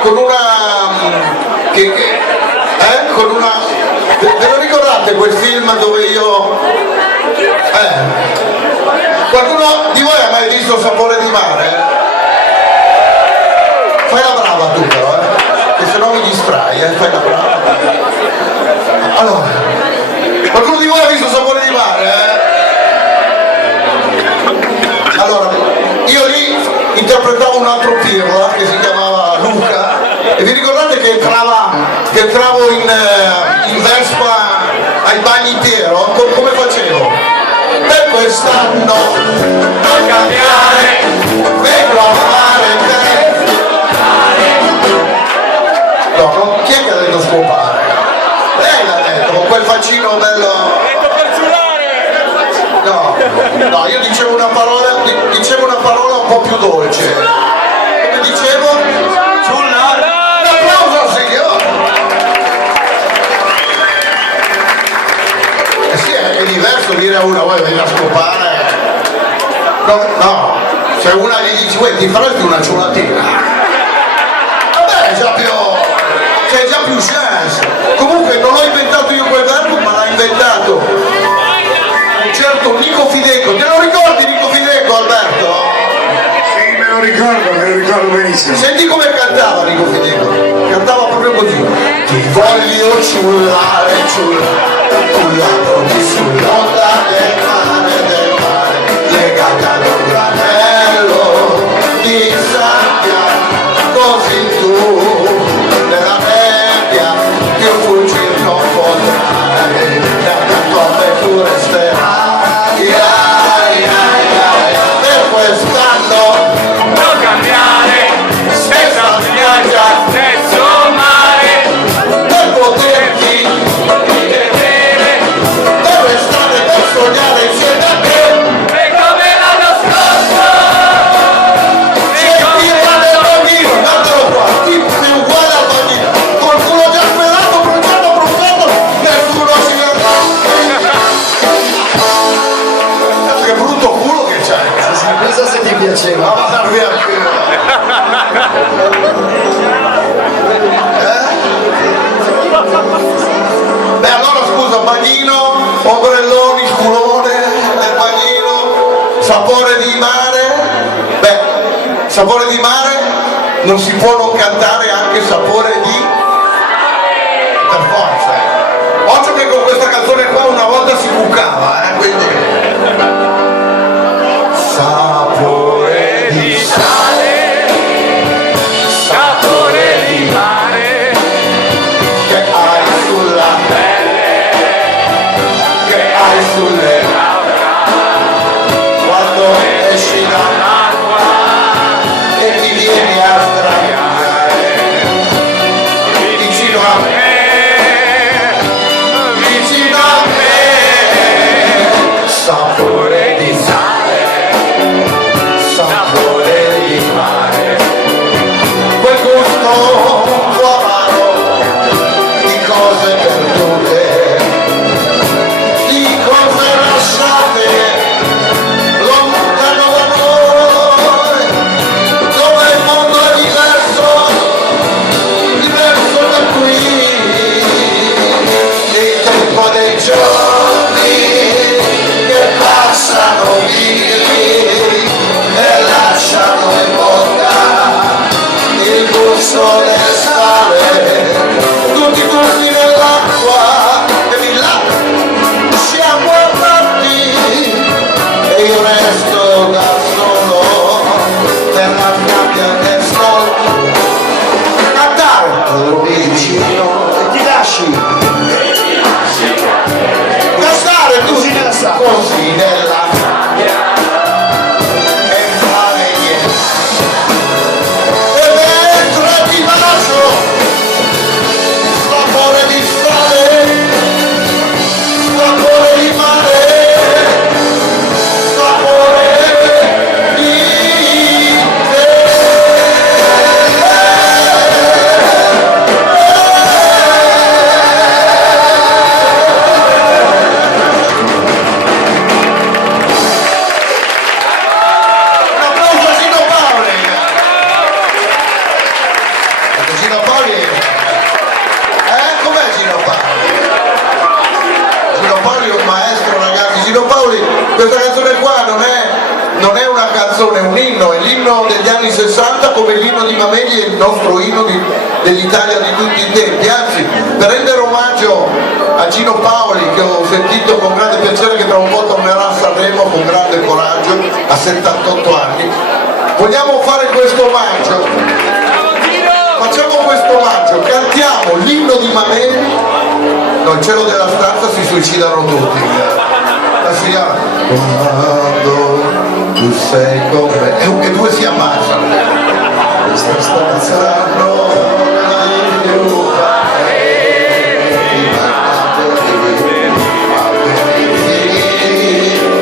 con una ve lo ricordate quel film dove io qualcuno di voi ha mai visto Sapore di mare? Fai la brava tu però, che se no mi distrai, fai la brava. Allora, qualcuno di voi ha visto Sapore di mare? Allora, io lì interpretavo un altro pirla che si chiamava Luca, e vi ricordate che entravo in Vespa ai bagni Piero? Come facevo? Per quest'anno non cambiare, vengo a fare te. No, chi è che ha detto scopare? Lei l'ha detto, con quel faccino bello. No, io dicevo una parola un po' più dolce. Come dicevo? Un applauso al signore! Sì, è diverso dire a una vuoi venire a scopare. No, se una gli dici vuoi ti faresti una ciulatina. Vabbè, c'è già più chance. Comunque non l'ho inventato io quel verbo, ma l'ha inventato un certo Nico Fideco. Te lo ricordi Nico Fideco, Alberto? Sì, me lo ricordo benissimo. Senti come cantava Nico Fideco? Cantava proprio così. Ti voglio ciullare, cullato sull'onda del mare, legata ad un granello di sabbia, così tu nella nebbia più fuggir non potrai, accanto a me tu resterai, per quest'anno non cambiare, senza spiaggia, senza mare, per poterti vedere, per restare, per sognare insieme a te. e come l'anno scorso, C'è il pirla del bambino, guardalo qua, è uguale al bambino, col culo già sperato, bruciato, nessuno si vedrà. Che brutto culo che c'hai, Questa se ti piaceva. ma va via qui. Beh allora scusa, bagnino, ombrelloni, sculone del bagnino, sapore di mare. Beh, sapore di mare non si può non cantare anche sapore di per forza. Occhio che con questa canzone qua una volta si bucava, quindi sapore di sale, sapore di mare, che hai sulla pelle, che hai sulle labbra, quando esci dall'acqua e ti vieni a sdraiare vicino a me, vicino a me. Gino Paoli, com'è Gino Paoli? Gino Paoli è un maestro, ragazzi. Gino Paoli, questa canzone qua non è una canzone, è un inno, è l'inno degli anni 60 come l'inno di Mameli è il nostro inno dell'Italia di tutti i tempi. Anzi, per rendere omaggio a Gino Paoli, che ho sentito con grande piacere che tra un po' tornerà a Sanremo con grande coraggio, a 78 anni, vogliamo fare questo omaggio. Facciamo questo omaggio, cantiamo l'inno di Mameli. No, il cielo della stanza si suicidano tutti. La signora, quando tu sei con me, e due si ammazzano. Questa stanza non è più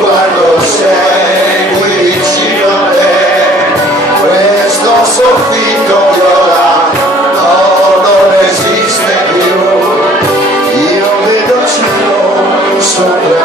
quando sei qui vicino a me, questo soffitto viola, no, non esiste più. Io vedo il cielo sopra